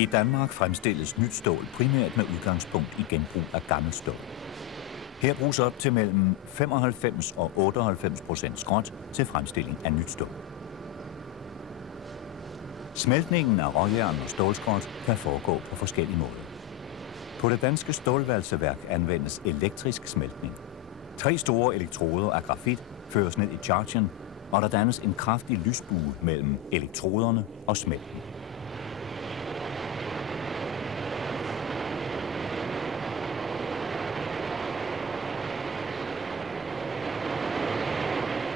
I Danmark fremstilles nyt stål primært med udgangspunkt i genbrug af gammelt stål. Her bruges op til mellem 95 og 98% skrot til fremstilling af nyt stål. Smeltningen af råjern og stålskrot kan foregå på forskellige måder. På det danske stålvalseværk anvendes elektrisk smeltning. 3 store elektroder af grafit føres ned i chargen, og der dannes en kraftig lysbue mellem elektroderne og smelten.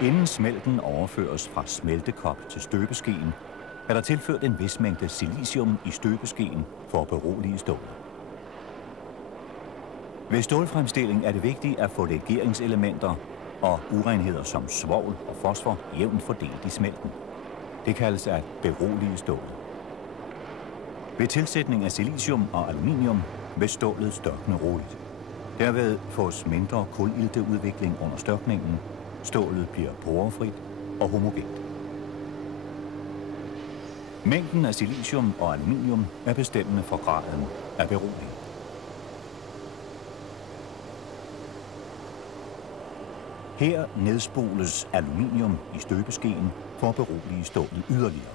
Inden smelten overføres fra smeltekop til støbeskeen, er der tilført en vis mængde silicium i støbeskeen for at berolige stålet. Ved stålfremstilling er det vigtigt at få legeringselementer og urenheder som svovl og fosfor jævnt fordelt i smelten. Det kaldes at berolige stålet. Ved tilsætning af silicium og aluminium vil stålet størkne roligt. Derved fås mindre kulilteudvikling under størkningen. Stålet bliver porefrit og homogent. Mængden af silicium og aluminium er bestemmende for graden af beroligning. Her nedspoles aluminium i støbeskeen for at berolige stålet yderligere.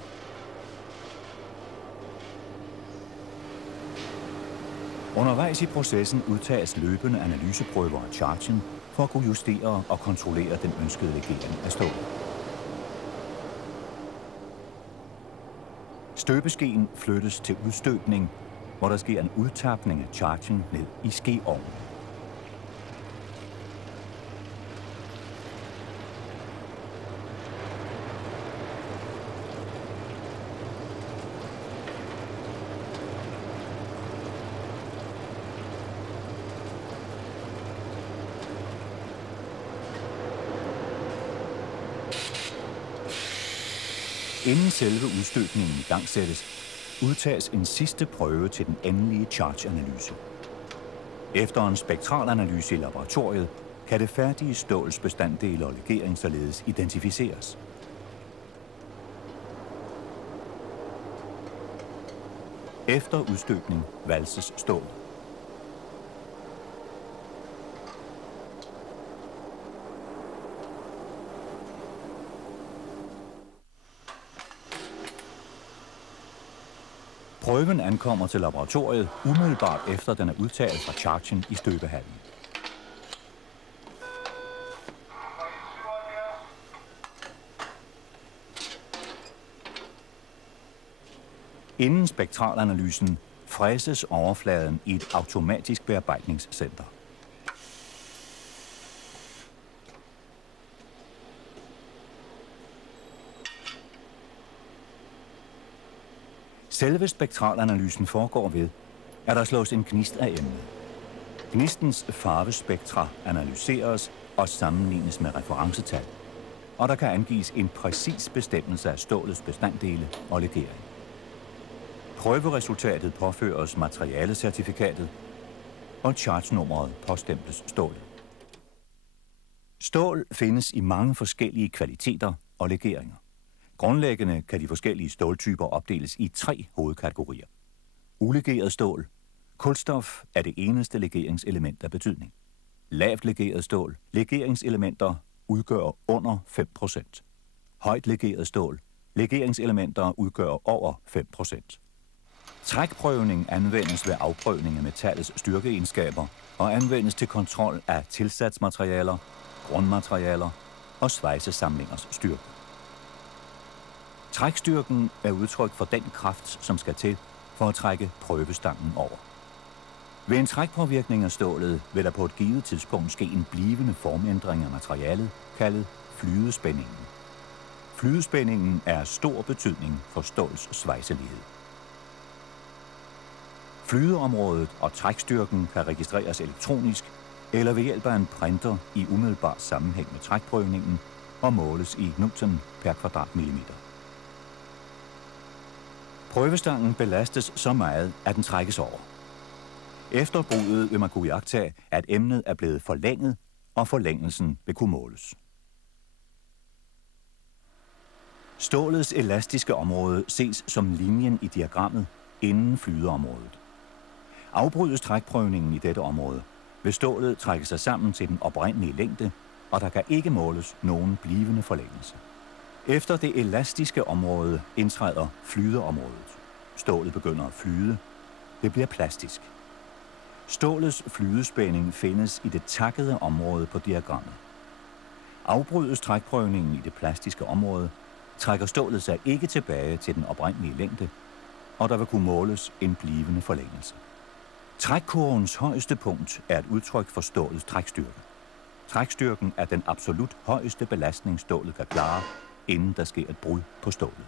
Undervejs i processen udtages løbende analyseprøver af chargen for at kunne justere og kontrollere den ønskede legering af stålet. Støbeskeen flyttes til udstøbning, hvor der sker en udtapning af chargen ned i skeovnen. Inden selve udstøbningen igangsættes, udtages en sidste prøve til den endelige charge-analyse. Efter en spektralanalyse i laboratoriet kan det færdige ståls bestanddele og legering således identificeres. Efter udstøbning valses stål. Prøven ankommer til laboratoriet umiddelbart efter den er udtaget fra chargen i støbehallen. Inden spektralanalysen fræses overfladen i et automatisk bearbejdningscenter. Selve spektralanalysen foregår ved, at der slås en gnist af emnet. Gnistens farvespektra analyseres og sammenlignes med referencetal, og der kan angives en præcis bestemmelse af stålets bestanddele og legering. Prøveresultatet påføres materialecertifikatet, og charge-nummeret påstemples stålet. Stål findes i mange forskellige kvaliteter og legeringer. Grundlæggende kan de forskellige ståltyper opdeles i 3 hovedkategorier. Ulegeret stål. Kulstof er det eneste legeringselement af betydning. Lavt legeret stål. Legeringselementer udgør under 5%. Højt legeret stål. Legeringselementer udgør over 5%. Trækprøvning anvendes ved afprøvning af metallets styrkeegenskaber og anvendes til kontrol af tilsatsmaterialer, grundmaterialer og svejsesamlingers styrke. Trækstyrken er udtryk for den kraft, som skal til for at trække prøvestangen over. Ved en trækpåvirkning af stålet vil der på et givet tidspunkt ske en blivende formændring af materialet, kaldet flydespændingen. Flydespændingen er af stor betydning for ståls svejselighed. Flydeområdet og trækstyrken kan registreres elektronisk eller ved hjælp af en printer i umiddelbar sammenhæng med trækprøvningen og måles i newton per kvadratmillimeter. Prøvestangen belastes så meget, at den trækkes over. Efter bruddet vil man kunne iagttage, at emnet er blevet forlænget, og forlængelsen vil kunne måles. Stålets elastiske område ses som linjen i diagrammet, inden flydeområdet. Afbrydes trækprøvningen i dette område, vil stålet trække sig sammen til den oprindelige længde, og der kan ikke måles nogen blivende forlængelse. Efter det elastiske område indtræder flydeområdet. Stålet begynder at flyde. Det bliver plastisk. Stålets flydespænding findes i det takkede område på diagrammet. Afbrydes trækprøvningen i det plastiske område, trækker stålet sig ikke tilbage til den oprindelige længde, og der vil kunne måles en blivende forlængelse. Trækkurvens højeste punkt er et udtryk for stålets trækstyrke. Trækstyrken er den absolut højeste belastning, stålet kan klare, inden der sker et brud på stålet.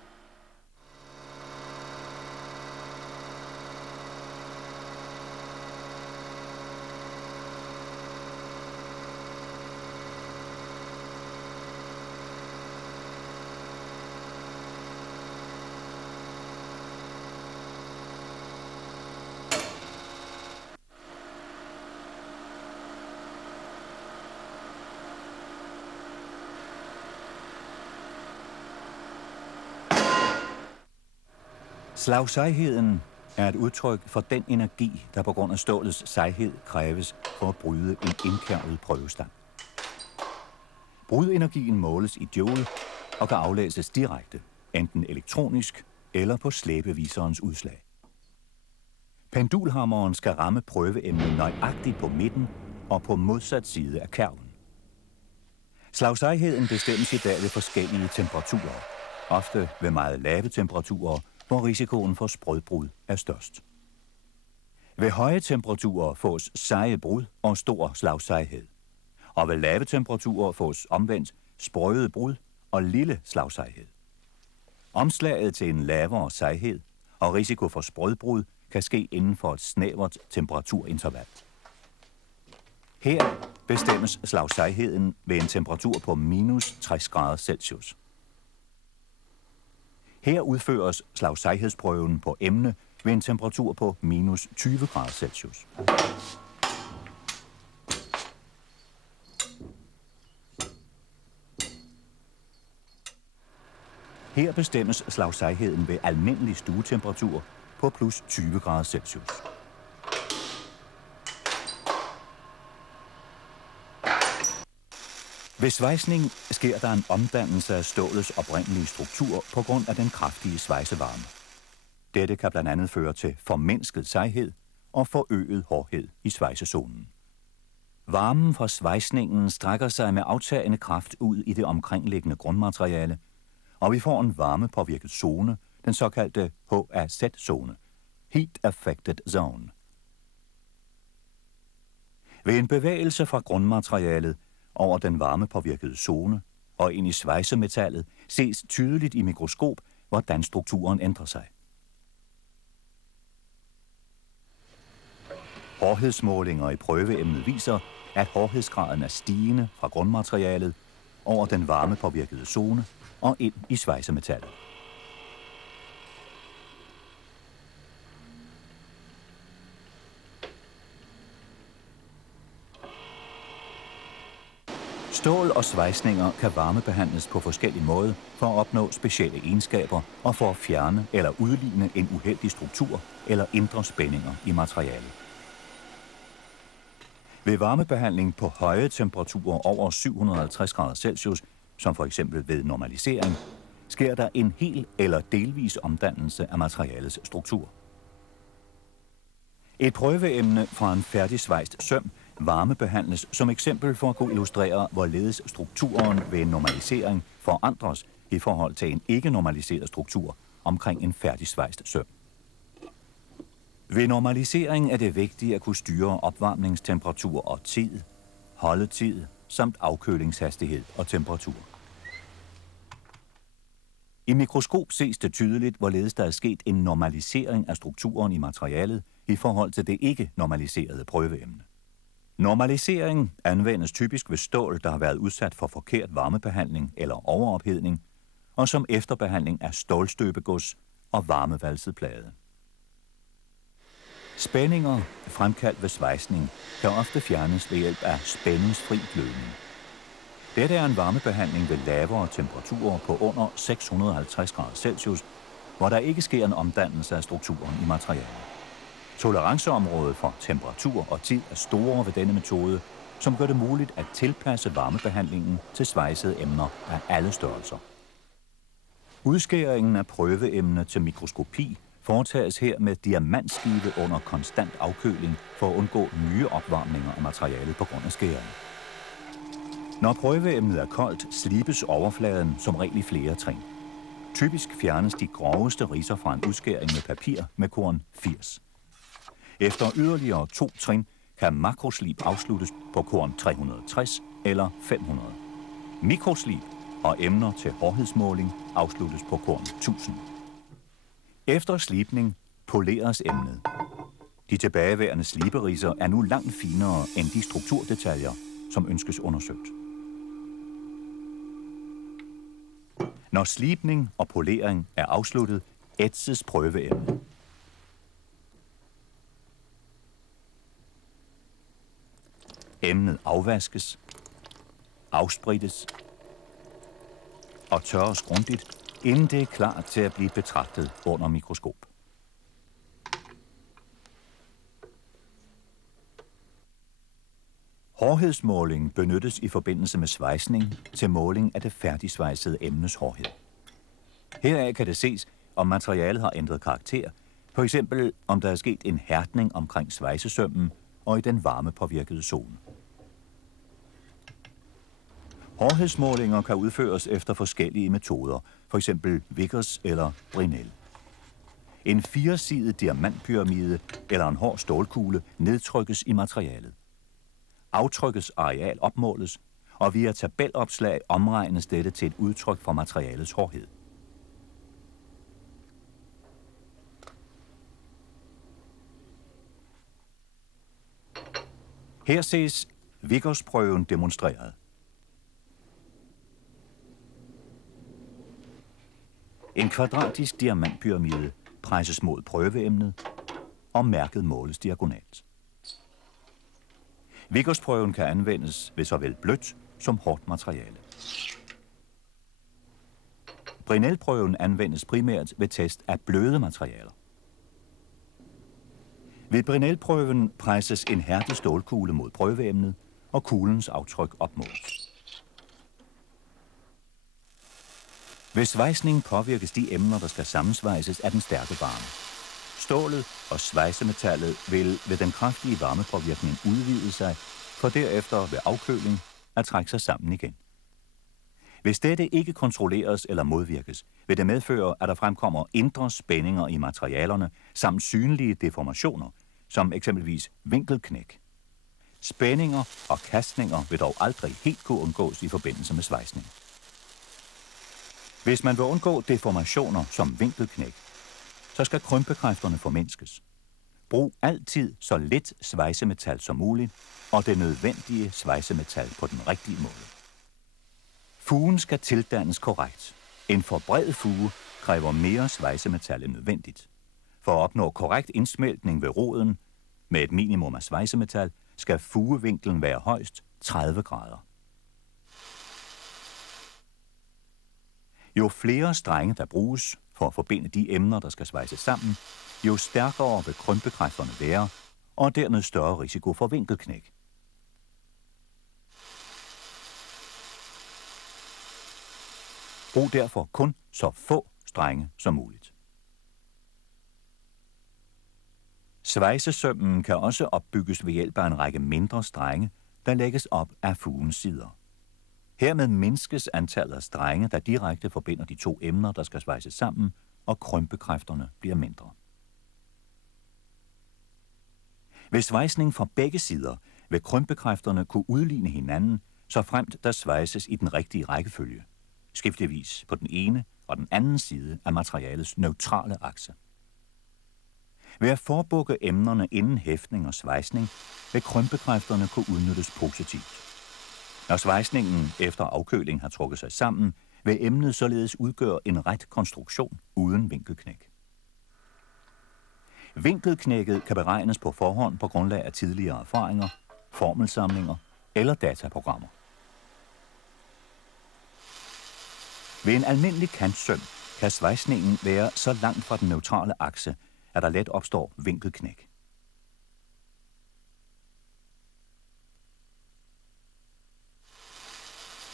Slagsejheden er et udtryk for den energi, der på grund af stålets sejhed kræves for at bryde en indkærnet prøvestang. Brydenergien måles i joule og kan aflæses direkte, enten elektronisk eller på slæbeviserens udslag. Pendulhammeren skal ramme prøveemnet nøjagtigt på midten og på modsat side af kærven. Slagsejheden bestemmes i dag ved forskellige temperaturer, ofte ved meget lave temperaturer, hvor risikoen for sprødbrud er størst. Ved høje temperaturer fås seje brud og stor slagsejhed, og ved lave temperaturer fås omvendt sprøde brud og lille slagsejhed. Omslaget til en lavere sejhed og risiko for sprødbrud kan ske inden for et snævert temperaturinterval. Her bestemmes slagsejheden ved en temperatur på minus 60 grader Celsius. Her udføres slagsejhedsprøven på emne ved en temperatur på minus 20 grader Celsius. Her bestemmes slagsejheden ved almindelig stuetemperatur på plus 20 grader Celsius. Ved svejsning sker der en omdannelse af stålets oprindelige struktur på grund af den kraftige svejsevarme. Dette kan blandt andet føre til formindsket sejhed og forøget hårdhed i svejsezonen. Varmen fra svejsningen strækker sig med aftagende kraft ud i det omkringliggende grundmateriale, og vi får en varmepåvirket zone, den såkaldte HAZ-zone, Heat Affected Zone. Ved en bevægelse fra grundmaterialet over den varmepåvirkede zone og ind i svejsemetallet ses tydeligt i mikroskop, hvordan strukturen ændrer sig. Hårdhedsmålinger i prøveemnet viser, at hårdhedsgraden er stigende fra grundmaterialet over den varmepåvirkede zone og ind i svejsemetallet. Stål og svejsninger kan varmebehandles på forskellige måder for at opnå specielle egenskaber og for at fjerne eller udligne en uheldig struktur eller indre spændinger i materialet. Ved varmebehandling på høje temperaturer over 750 grader Celsius, som for eksempel ved normalisering, sker der en hel eller delvis omdannelse af materialets struktur. Et prøveemne fra en færdigsvejst søm varmebehandles som eksempel for at kunne illustrere, hvorledes strukturen ved en normalisering forandres i forhold til en ikke-normaliseret struktur omkring en færdigsvejst søm. Ved normalisering er det vigtigt at kunne styre opvarmningstemperatur og tid, holdetid samt afkølingshastighed og temperatur. I mikroskop ses det tydeligt, hvorledes der er sket en normalisering af strukturen i materialet i forhold til det ikke-normaliserede prøveemne. Normalisering anvendes typisk ved stål, der har været udsat for forkert varmebehandling eller overophedning, og som efterbehandling af stålstøbegods og varmevalset plade. Spændinger, fremkaldt ved svejsning, kan ofte fjernes ved hjælp af spændingsfri glødning. Dette er en varmebehandling ved lavere temperaturer på under 650 grader Celsius, hvor der ikke sker en omdannelse af strukturen i materialet. Toleranceområdet for temperatur og tid er store ved denne metode, som gør det muligt at tilpasse varmebehandlingen til svejsede emner af alle størrelser. Udskæringen af prøveemne til mikroskopi foretages her med diamantskive under konstant afkøling for at undgå nye opvarmninger af materialet på grund af skæring. Når prøveemnet er koldt, slibes overfladen som regel i flere trin. Typisk fjernes de groveste ridser fra en udskæring med papir med korn 80. Efter yderligere 2 trin kan makroslib afsluttes på korn 360 eller 500. Mikroslib og emner til hårdhedsmåling afsluttes på korn 1000. Efter slibning poleres emnet. De tilbageværende sliberiser er nu langt finere end de strukturdetaljer, som ønskes undersøgt. Når slibning og polering er afsluttet, ætses prøveemnet. Emnet afvaskes, afsprittes og tørres grundigt, inden det er klar til at blive betragtet under mikroskop. Hårdhedsmåling benyttes i forbindelse med svejsning til måling af det færdigsvejsede emnes hårdhed. Heraf kan det ses, om materialet har ændret karakter, for eksempel om der er sket en hærdning omkring svejsesømmen og i den varmepåvirkede zone. Hårdhedsmålinger kan udføres efter forskellige metoder, f.eks. Vickers eller Brinell. En 4-sidet diamantpyramide eller en hård stålkugle nedtrykkes i materialet. Aftrykkets areal opmåles, og via tabelopslag omregnes dette til et udtryk for materialets hårdhed. Her ses Vickers-prøven demonstreret. En kvadratisk diamantpyramide presses mod prøveemnet, og mærket måles diagonalt. Vickers-prøven kan anvendes ved såvel blødt som hårdt materiale. Brinell-prøven anvendes primært ved test af bløde materialer. Ved Brinell-prøven presses en hærdet stålkugle mod prøveemnet, og kuglens aftryk opmåles. Ved svejsning påvirkes de emner, der skal sammensvejses af den stærke varme. Stålet og svejsemetallet vil ved den kraftige varmepåvirkning udvide sig, for derefter ved afkøling at trække sig sammen igen. Hvis dette ikke kontrolleres eller modvirkes, vil det medføre, at der fremkommer indre spændinger i materialerne samt synlige deformationer, som eksempelvis vinkelknæk. Spændinger og kastninger vil dog aldrig helt kunne undgås i forbindelse med svejsning. Hvis man vil undgå deformationer som vinkelknæk, så skal krympekræfterne formindskes. Brug altid så lidt svejsemetal som muligt, og det nødvendige svejsemetal på den rigtige måde. Fugen skal tildannes korrekt. En for bred fuge kræver mere svejsemetal end nødvendigt. For at opnå korrekt indsmeltning ved roden med et minimum af svejsemetal, skal fugevinklen være højst 30 grader. Jo flere strenge der bruges for at forbinde de emner, der skal svejses sammen, jo stærkere vil krympekræfterne være, og dermed større risiko for vinkelknæk. Brug derfor kun så få strenge som muligt. Svejsesømmen kan også opbygges ved hjælp af en række mindre strenge, der lægges op af fugens sider. Hermed mindskes antallet af strenge, der direkte forbinder de to emner, der skal svejses sammen, og krympekræfterne bliver mindre. Ved svejsning fra begge sider vil krympekræfterne kunne udligne hinanden, så fremt der svejses i den rigtige rækkefølge, skiftevis på den ene og den anden side af materialets neutrale akse. Ved at forbukke emnerne inden hæftning og svejsning, vil krympekræfterne kunne udnyttes positivt. Når svejsningen efter afkøling har trukket sig sammen, vil emnet således udgøre en ret konstruktion uden vinkelknæk. Vinkelknækket kan beregnes på forhånd på grundlag af tidligere erfaringer, formelsamlinger eller dataprogrammer. Ved en almindelig kantsøm kan svejsningen være så langt fra den neutrale akse, at der let opstår vinkelknæk.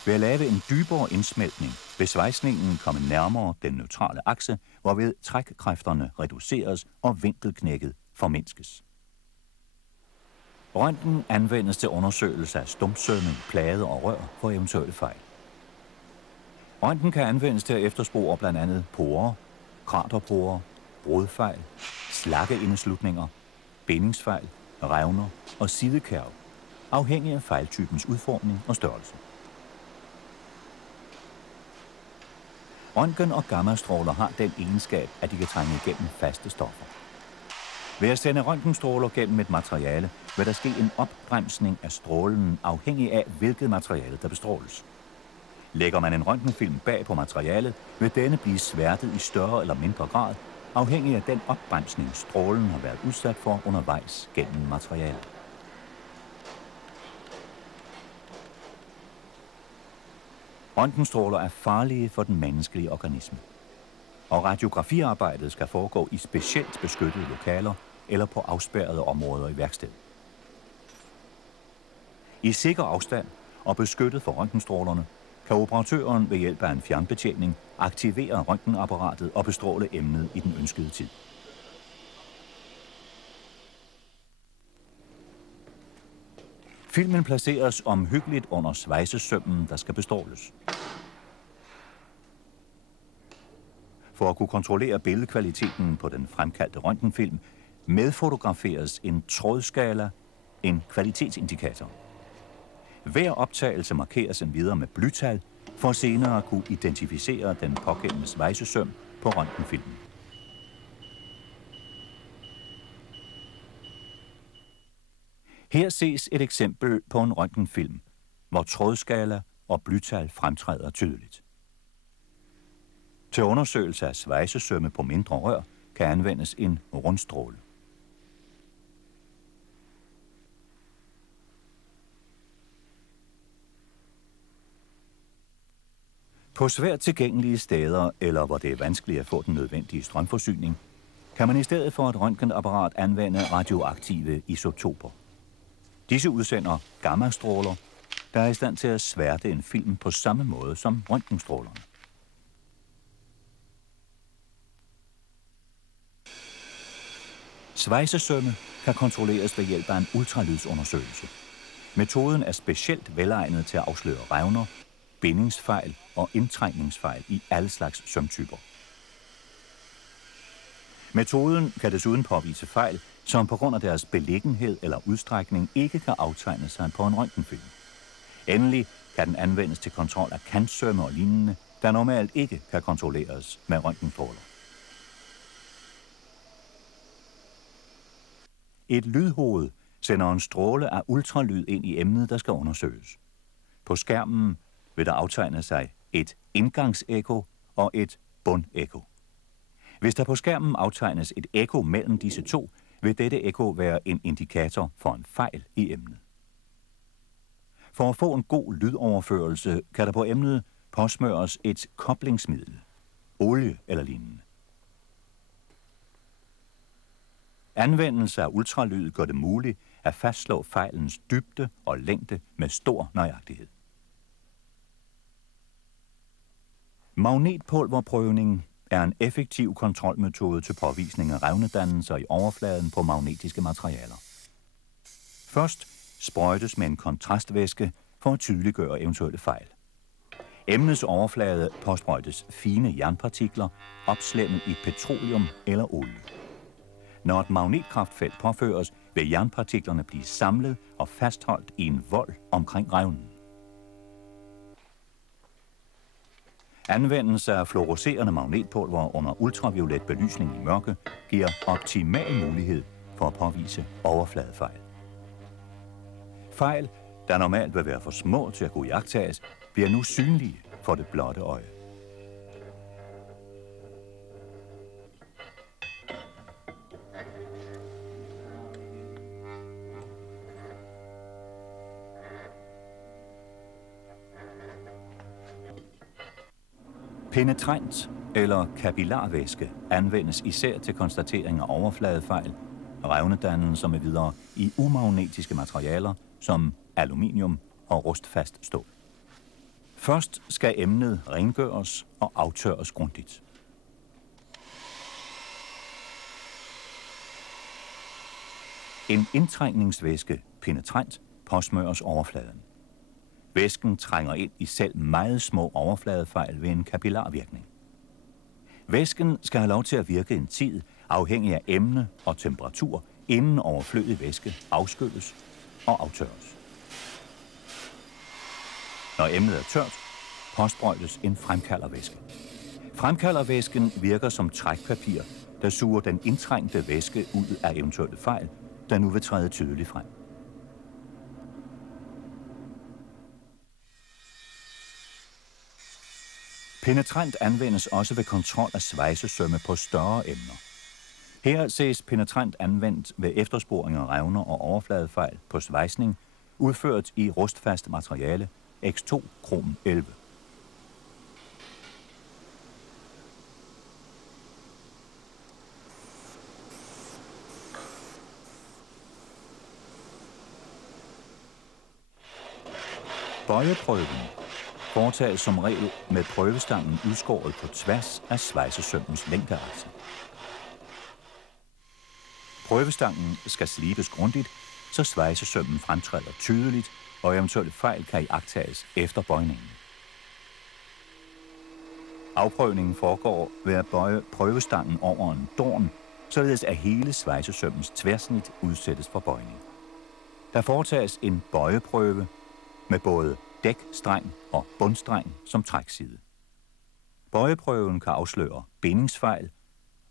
Ved at lave en dybere indsmeltning vil svejsningen komme nærmere den neutrale akse, hvorved trækkræfterne reduceres og vinkelknækket formindskes. Røntgen anvendes til undersøgelse af stumsømme, plade og rør for eventuelle fejl. Røntgen kan anvendes til at efterspore blandt andet porer, kraterporer, brudfejl, slakkeindeslutninger, bindingsfejl, revner og sidekærv, afhængig af fejltypens udformning og størrelse. Røntgen og gammastråler har den egenskab, at de kan trænge igennem faste stoffer. Ved at sende røntgenstråler gennem et materiale, vil der ske en opbremsning af strålen afhængig af, hvilket materiale der bestråles. Lægger man en røntgenfilm bag på materialet, vil denne blive sværtet i større eller mindre grad, afhængig af den opbremsning, strålen har været udsat for undervejs gennem materialet. Røntgenstråler er farlige for den menneskelige organisme, og radiografiarbejdet skal foregå i specielt beskyttede lokaler eller på afspærrede områder i værkstedet. I sikker afstand og beskyttet for røntgenstrålerne kan operatøren ved hjælp af en fjernbetjening aktivere røntgenapparatet og bestråle emnet i den ønskede tid. Filmen placeres omhyggeligt under svejsesømmen, der skal bestråles. For at kunne kontrollere billedkvaliteten på den fremkaldte røntgenfilm, medfotograferes en trådskala, en kvalitetsindikator. Hver optagelse markeres endvidere med blytal, for senere at kunne identificere den pågældende svejsesøm på røntgenfilmen. Her ses et eksempel på en røntgenfilm, hvor trådskala og blytal fremtræder tydeligt. Til undersøgelse af svejsesømme på mindre rør kan anvendes en rundstråle. På svært tilgængelige steder, eller hvor det er vanskeligt at få den nødvendige strømforsyning, kan man i stedet for et røntgenapparat anvende radioaktive isotoper. Disse udsender gammastråler, der er i stand til at sværte en film på samme måde som røntgenstrålerne. Svejsesømme kan kontrolleres ved hjælp af en ultralydsundersøgelse. Metoden er specielt velegnet til at afsløre revner, bindingsfejl og indtrængningsfejl i alle slags sømtyper. Metoden kan desuden påvise fejl, som på grund af deres beliggenhed eller udstrækning ikke kan aftegne sig på en røntgenfilm. Endelig kan den anvendes til kontrol af kantsømme og lignende, der normalt ikke kan kontrolleres med røntgenstråler. Et lydhoved sender en stråle af ultralyd ind i emnet, der skal undersøges. På skærmen vil der aftegne sig et indgangsekko og et bundekko. Hvis der på skærmen aftegnes et ekko mellem disse to, vil dette ekko være en indikator for en fejl i emnet. For at få en god lydoverførelse kan der på emnet påsmøres et koblingsmiddel, olie eller lignende. Anvendelse af ultralyd gør det muligt at fastslå fejlens dybde og længde med stor nøjagtighed. Magnetpulverprøvning er en effektiv kontrolmetode til påvisning af revnedannelser i overfladen på magnetiske materialer. Først sprøjtes med en kontrastvæske for at tydeliggøre eventuelle fejl. Emnets overflade påsprøjtes fine jernpartikler opslemmet i petroleum eller olie. Når et magnetkraftfelt påføres, vil jernpartiklerne blive samlet og fastholdt i en vold omkring revnen. Anvendelse af fluorescerende magnetpulver under ultraviolet belysning i mørke giver optimal mulighed for at påvise overfladefejl. Fejl, der normalt vil være for små til at kunne iagttages, bliver nu synlige for det blotte øje. Penetrant eller kapillarvæske anvendes især til konstatering af overfladefejl, revnedannelser med videre i umagnetiske materialer som aluminium og rustfast stål. Først skal emnet rengøres og aftørres grundigt. En indtrængningsvæske, penetrant, påsmøres overfladen. Væsken trænger ind i selv meget små overfladefejl ved en kapillarvirkning. Væsken skal have lov til at virke en tid, afhængig af emne og temperatur, inden overflødig væske afskylles og aftørres. Når emnet er tørt, påsprøjtes en fremkaldervæske. Fremkaldervæsken virker som trækpapir, der suger den indtrængte væske ud af eventuelle fejl, der nu vil træde tydeligt frem. Penetrant anvendes også ved kontrol af svejsesømme på større emner. Her ses penetrant anvendt ved eftersporing af revner og overfladefejl på svejsning, udført i rustfast materiale X2 Krom 11. Bøjeprøven foretages som regel med prøvestangen udskåret på tværs af svejsesømmens længdeakse. Prøvestangen skal slibes grundigt, så svejsesømmen fremtræder tydeligt, og eventuelle fejl kan iagttages efter bøjningen. Afprøvningen foregår ved at bøje prøvestangen over en dorn, således at hele svejsesømmens tværsnit udsættes for bøjning. Der foretages en bøjeprøve med både dækstreng og bundstreng som trækside. Bøjeprøven kan afsløre bindingsfejl,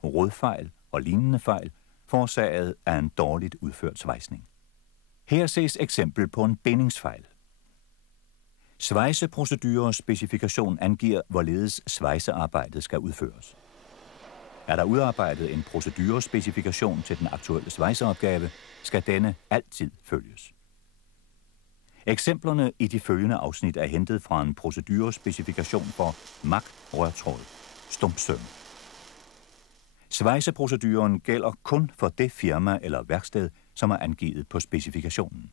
rodfejl og lignende fejl, forårsaget af en dårligt udført svejsning. Her ses eksempel på en bindingsfejl. Svejseprocedurers specifikation angiver, hvorledes svejsearbejdet skal udføres. Er der udarbejdet en procedurespecifikation til den aktuelle svejseopgave, skal denne altid følges. Eksemplerne i de følgende afsnit er hentet fra en procedurespecifikation for MAC-rørtråd, stumpsøm. Svejseproceduren gælder kun for det firma eller værksted, som er angivet på specifikationen.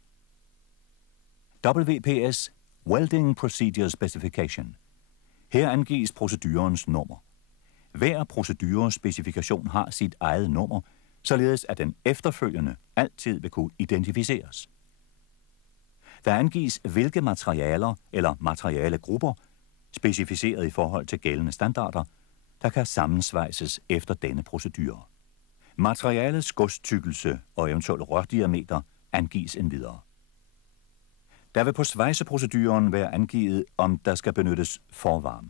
WPS Welding Procedure Specification. Her angives procedurens nummer. Hver procedurespecifikation har sit eget nummer, således at den efterfølgende altid vil kunne identificeres. Der angives, hvilke materialer eller materialegrupper, specificeret i forhold til gældende standarder, der kan sammensvejses efter denne procedure. Materialets godstykkelse og eventuelt rørdiameter angives endvidere. Der vil på svejseproceduren være angivet, om der skal benyttes forvarme.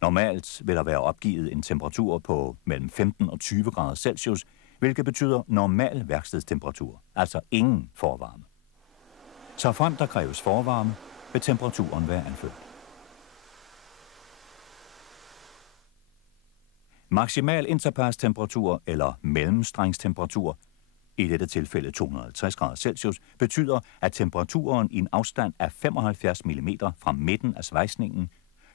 Normalt vil der være opgivet en temperatur på mellem 15 og 20 grader Celsius, hvilket betyder normal værkstedstemperatur, altså ingen forvarme. Så frem der kræves forvarme, vil temperaturen være anført. Maksimal interpastemperatur eller mellemstrengstemperatur, i dette tilfælde 250 grader Celsius, betyder, at temperaturen i en afstand af 75 mm fra midten af svejsningen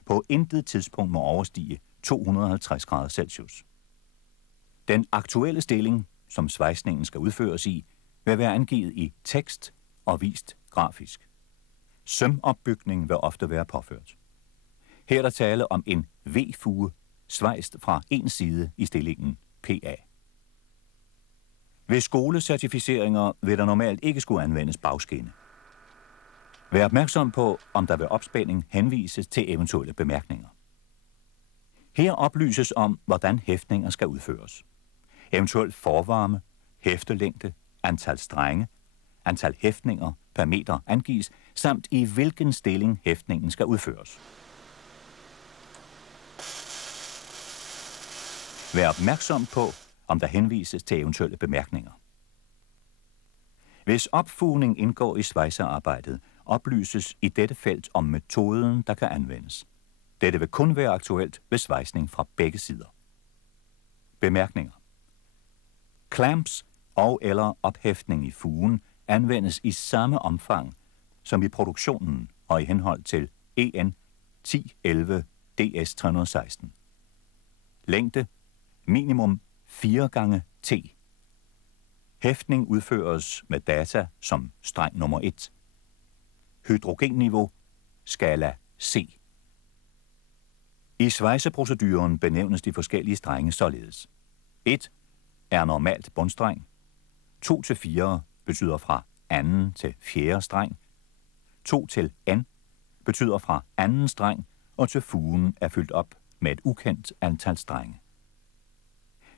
på intet tidspunkt må overstige 250 grader Celsius. Den aktuelle stilling, som svejsningen skal udføres i, vil være angivet i tekst og vist grafisk. Sømopbygning vil ofte være påført. Her er der tale om en V-fuge, svejst fra en side i stillingen PA. Ved skolecertificeringer vil der normalt ikke skulle anvendes bagskinne. Vær opmærksom på, om der ved opspænding henvises til eventuelle bemærkninger. Her oplyses om, hvordan hæftninger skal udføres. Eventuelt forvarme, hæftelængde, antal strenge, antal hæftninger per meter angives, samt i hvilken stilling hæftningen skal udføres. Vær opmærksom på, om der henvises til eventuelle bemærkninger. Hvis opfugning indgår i svejsearbejdet, oplyses i dette felt om metoden, der kan anvendes. Dette vil kun være aktuelt ved svejsning fra begge sider. Bemærkninger. Clamps og eller ophæftning i fugen anvendes i samme omfang som i produktionen og i henhold til EN 1011 DS 316. Længde minimum 4 gange T. Hæftning udføres med data som streng nummer 1. Hydrogenniveau skala C. I svejseproceduren benævnes de forskellige strenge således. 1 er normalt bundstreng. 2-4 betyder fra anden til fjerde streng. 2 til N betyder fra anden streng og til fugen er fyldt op med et ukendt antal strenge.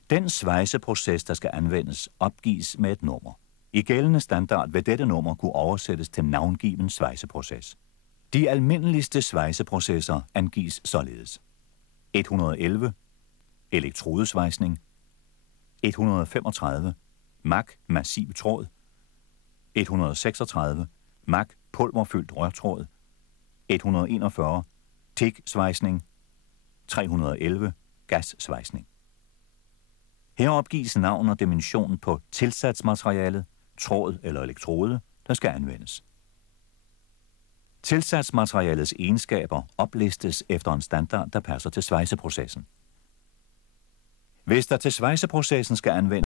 Den svejseproces, der skal anvendes, opgives med et nummer. I gældende standard vil dette nummer kunne oversættes til navngiven svejseproces. De almindeligste svejseprocesser angives således. 111. Elektrodesvejsning. 135. MAC massiv tråd. 136. MAC pulverfyldt rørtråd. 141. TIG-svejsning. 311. Gassvejsning. Her opgives navn og dimension på tilsatsmaterialet, tråd eller elektrode, der skal anvendes. Tilsatsmaterialets egenskaber oplistes efter en standard, der passer til svejseprocessen. Hvis der til svejseprocessen skal anvendes